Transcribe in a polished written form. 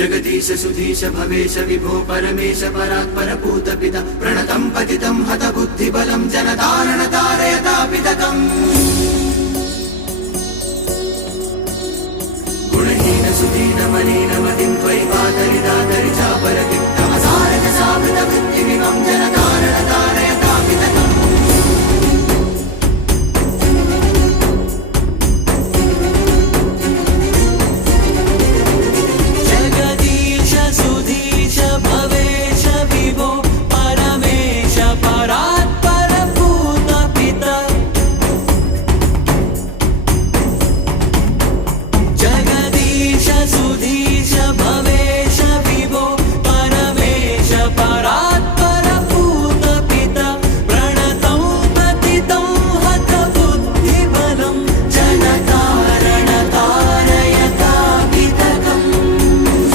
जगदीश सुधीश भवेश विभो परमेश परात्पर पूत पिता प्रणतं पतितं हत बुद्धिबलं जनतारण तारयतापितकम् गुणहीन सुदीन मलिन मतिं